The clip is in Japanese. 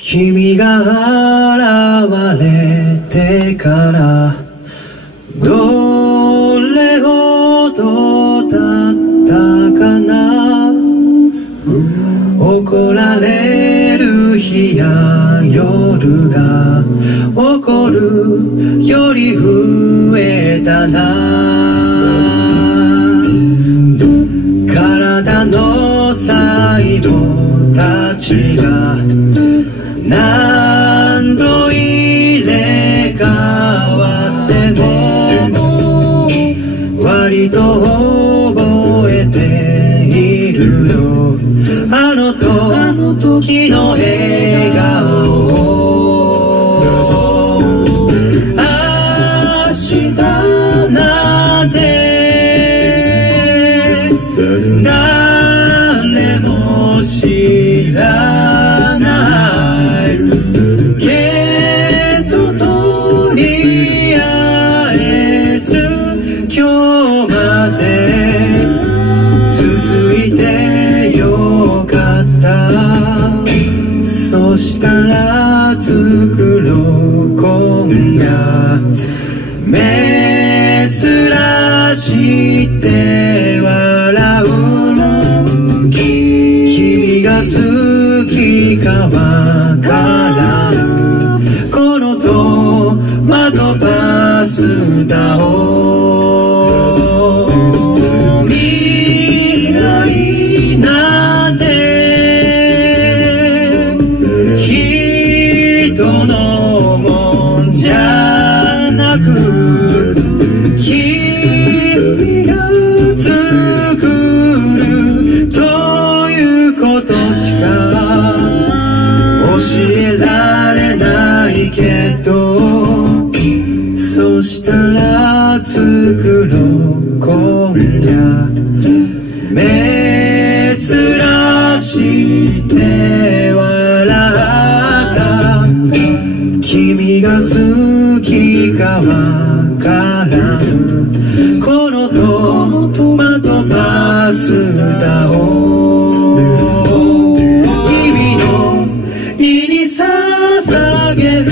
君が現れてからどれほど経ったかな。怒られる日や夜が起こるより増えたな。体の細胞たちが何度入れ替わっても割と覚えているよ、あの時の笑顔を。明日なんて誰も知らないけど、とりあえず今日まで続いてよかった。そしたら作ろう今夜珍して笑う。君が好きかわからぬこのトマトパスタを。未来なんて人のもんじゃなく、君が作るということしか教えられないけど、そしたら作ろう今夜珍して笑った。君が好きかわからぬこのトマトパスタを君の身に捧げる。